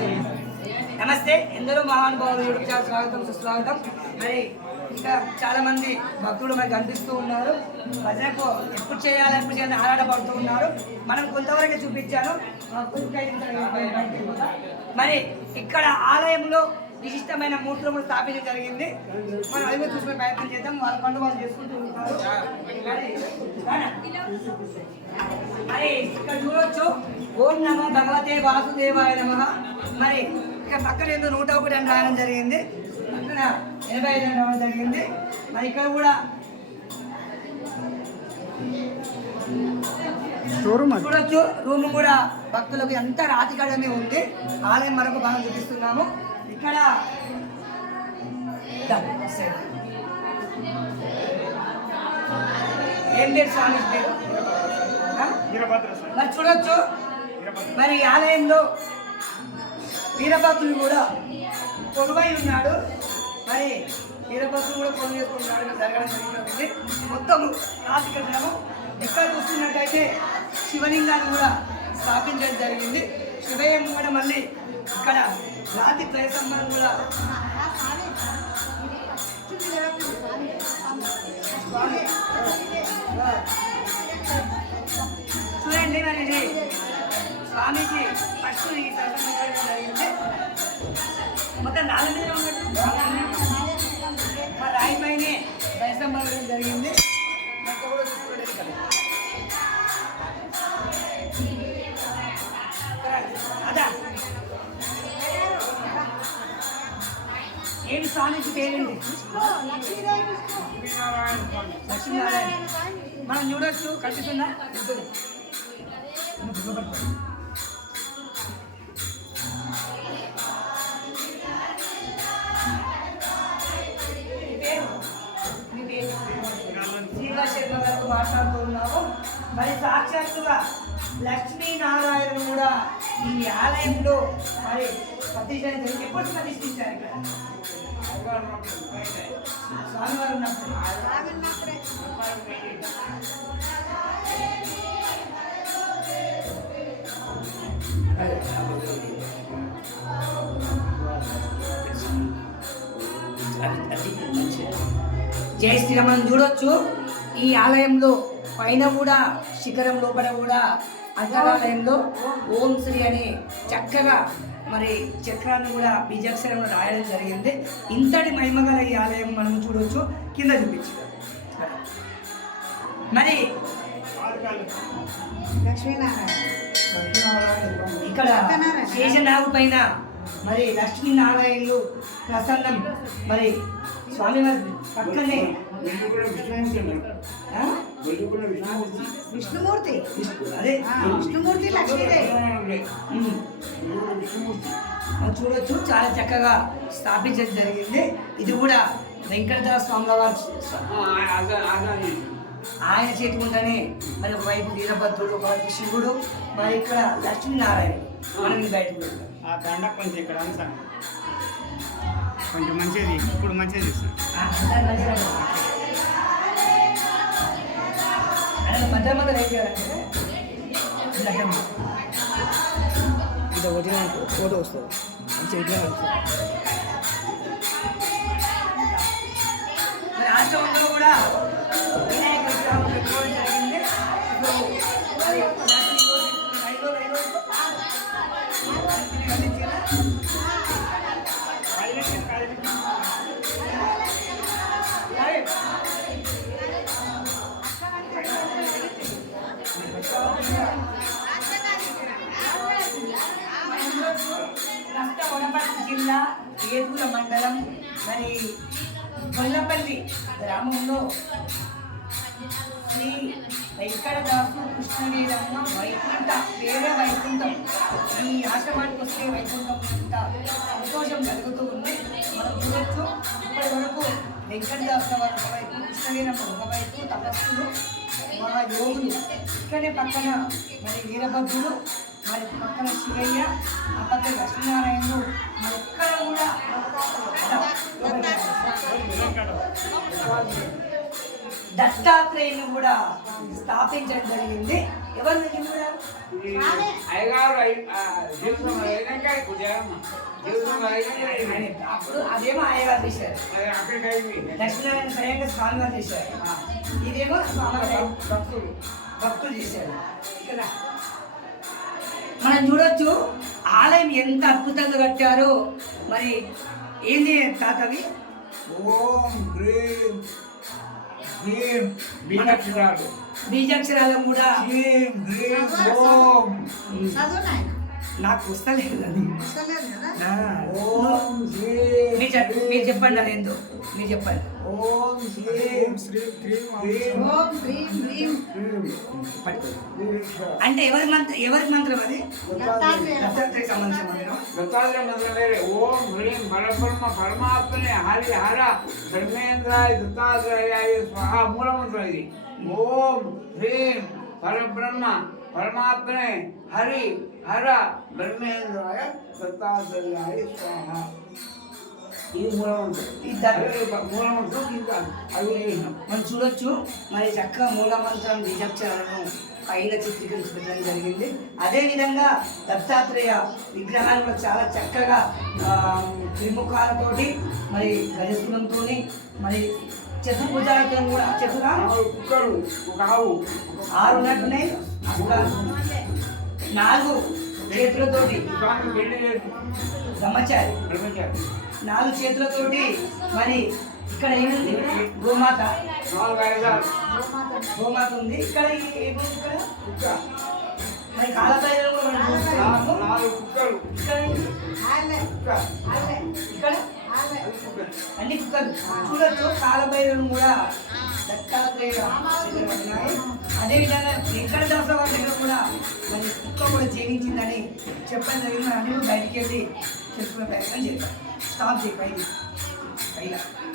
నమస్తే ఎందరో మహానుభావులు యూట్యూబ్ ఛానల్ స్వాగతం సుస్వాగతం. మరి ఇంకా చాలా మంది భక్తులు మనకు కనిపిస్తూ ఉన్నారు. ప్రజలకు ఎప్పుడు చేయాలి ఎప్పుడు చేయాలని ఆరాటపడుతూ ఉన్నారు. మనం కొంతవరకు చూపించాను. మరి ఇక్కడ ఆలయంలో విశిష్టమైన మూర్తులను స్థాపించడం జరిగింది. మనం అది కూడా చూసుకునే ప్రయత్నం చేద్దాం. వాళ్ళ పనులు వాళ్ళు చేసుకుంటూ ఉంటారు. మరి, ఇక్కడ చూడొచ్చు. ఓం నమో భగవతే వాసుదేవాయ నమ. మరి ఇక్కడ పక్కన ఏదో నూట ఒకటి అని రాయడం జరిగింది. పక్కన ఎనభై ఐదు అని రావడం జరిగింది. మరి ఇక్కడ కూడా చూడొచ్చు. రూమ్ కూడా భక్తులకు ఎంత రాతికడమే ఉంది. ఆలయం మరొక భాగం చూపిస్తున్నాము. ఇక్కడ. ఏం పేరు స్వామి పేరు? మరి చూడొచ్చు. మరి ఆలయంలో వీరభద్రుడు కూడా కొలువై ఉన్నాడు. మరి వీరభద్రుడు కూడా కొలువు చేసుకుంటున్నాడు. జరగడం జరిగినది మొత్తం రాతి కట్టడము ఇక్కడ చూస్తున్నట్టయితే శివలింగాన్ని కూడా స్థాపించడం జరిగింది. శివయం కూడా మళ్ళీ ఇక్కడ రాతి ప్రయత్నం కూడా. చూడండి మరి ఇది. స్వామీజీ ఫస్ట్ ఈ ప్రయత్నం జరిగింది. మొత్తం నాలుగు మీద ఉన్నట్టు. ఏమి స్వామికి పేరండి లక్ష్మీనారాయణ మనం చూడొచ్చు కనిపిస్తుందా? శ్రీనివాస శర్మ మాట్లాడుతున్నావు మాట్లాడుతూ మరి సాక్షాత్తుగా లక్ష్మీనారాయణ ఈ ఆలయంలో మరి ప్రతిష్ట ఎప్పుడు ప్రతిష్ఠించారు ఇక్కడ? స్వామివారు ఉన్నప్పుడు. జై శ్రీరామ్ చూడొచ్చు. ఈ ఆలయంలో పైన కూడా శిఖరం లోపల కూడా అంతరాలయంలో ఓం శ్రీ అని చక్కగా మరి చక్రాన్ని కూడా బీజాక్షరంలో రాయడం జరిగింది. ఇంతటి మహిమగల ఈ ఆలయం మనం చూడొచ్చు. కింద చూపించు. మరి లక్ష్మీనారాయణ. ఇక్కడ శేషనాగు పైన మరి లక్ష్మీనారాయణులు ప్రసన్నం. మరి స్వామివారి పక్కనే? విష్ణుమూర్తి. అదే. ఆ, విష్ణుమూర్తి లక్ష్మీదేవి. చూడొచ్చు చాలా చక్కగా స్థాపించడం జరిగింది. ఇది కూడా వెంకటదాస్ స్వామి వారి ఆయన చేతి ఉంటేనే మరి ఒకవైపు వీరభద్రుడు ఒకవైపు శివుడు మరి ఇక్కడ లక్ష్మీనారాయణ మనం బయటకు ఆ దండ కొంచెం ఇక్కడ అంతా కొంచెం మంచిది ఇప్పుడు మంచిది తీస్తాను. మధ్య మధ్య ఏం చేయాలంటే లగ్గం. ఇది ఒకటి నాకు ఫోటో వస్తుంది మంచిగా ఇట్లా వస్తుంది మరి ఆశ్రమంలో కూడా వినాయక విగ్రహం పెట్టుకోవడం జరిగింది ఇప్పుడు జిల్లా ఏలూరు మండలం మరి కొల్లపల్లి గ్రామంలో శ్రీ వెంకటదాసు కృష్ణవేదమ్మ వైకుంఠ పేద వైకుంఠం. ఈ ఆశ్రమానికి వస్తే వైకుంఠం అంత సంతోషం కలుగుతూ ఉంది. మనం చూడొచ్చు ఇప్పటి వరకు వెంకటదాసు వారు ఒకవైపు కృష్ణవేదమ్మ ఒకవైపు తపస్సులు మా యోగులు ఇక్కడే పక్కన మరి వీరభద్రుడు మరి పక్కన శివయ్య పక్కన లక్ష్మీనారాయణుడు మరి ఎక్కడ కూడా దత్తాత్రేయుని కూడా స్థాపించడం జరిగింది. ఎవరు కూడా అప్పుడు అదేమో అయ్యగారు అయిపోయింది. దక్షిణాయన స్వయంగా స్వామివారు చేశారు. ఇదేమో స్వామివారి భక్తులు భక్తులు చేశారు. ఇక్కడ మనం చూడొచ్చు ఆలయం ఎంత అద్భుతంగా కట్టారో. మరి ఏంది తాతవి? ఓం హ్రీం హ్రీం బీజాక్షరాలు. బీజాక్షరాలు కూడా. హ్రీం హ్రీం ఓం. నాకు వస్తలేదు అది. వస్తలేదు కదా? ఆ, ఓం హ్రీం మీరు చెప్- మీరు చెప్పండి అది ఏందో. మీరు చెప్పండి. ఓం హ్రీం శ్రీ క్రీమ్ హ్రీం ఓం హ్రీం హ్రీం అంటే ఎవరి మంత్రం ఎవరి మంత్రం అది? దత్తాత్రేయ దత్తాత్రేయ సంబంధించిన మంత్రం. దత్తాత్రేయ మంత్రం వేరే. ఓం హ్రీం పరబ్రహ్మ పరమాత్మనే హరి హర ధర్మేంద్రాయ దత్తాత్రేయాయ స్వహ మూల మంత్రం ఇది. ఓం హ్రీం పరబ్రహ్మ పరమాత్మనే హరి హర బ్రహ్మేంద్రాయ దత్తాత్రేయాయ స్వహ. ఇది మూల మంత్రం ఈ దత్త- అదే మూల మంత్రం ఇంకా అవి మనం చూడొచ్చు. మరి చక్కగా మూల మంత్రం బీజాక్షరాలను పైన చిత్రీకరించడం జరిగింది. అదేవిధంగా దత్తాత్రేయ విగ్రహాలు కూడా చాలా చక్కగా ఆ, త్రిముఖాలతోటి మరి గజస్తంతో మరి చతుర్భుజాలతో కూడా చతురా నాలుగు కుక్కలు ఒక ఆవు ఆరు ఉన్నట్టున్నాయి అసలు నాలుగు చేతులతోటి చేసి బ్రహ్మచారి. బ్రహ్మచారి. నాలుగు చేతులతోటి మరి ఇక్కడ ఏముంది? గోమాత. గోమాత ఉంది. ఇక్కడ ఏముంది ఇక్కడ? మరి కాలపైన ఇక్కడ అన్ని కుక్కలు. చూడొచ్చు. కాలభైరవుని కూడా దత్తాత్రేయ అదేవిధంగా ఎక్కడ దాస వారి దగ్గర కూడా మరి కుక్క కూడా జీవించిందని చెప్పడం జరిగింది. అన్ని బయటికి వెళ్ళి చెప్పుకునే ప్రయత్నం చేద్దాం. स्टाफ देख पाएँगे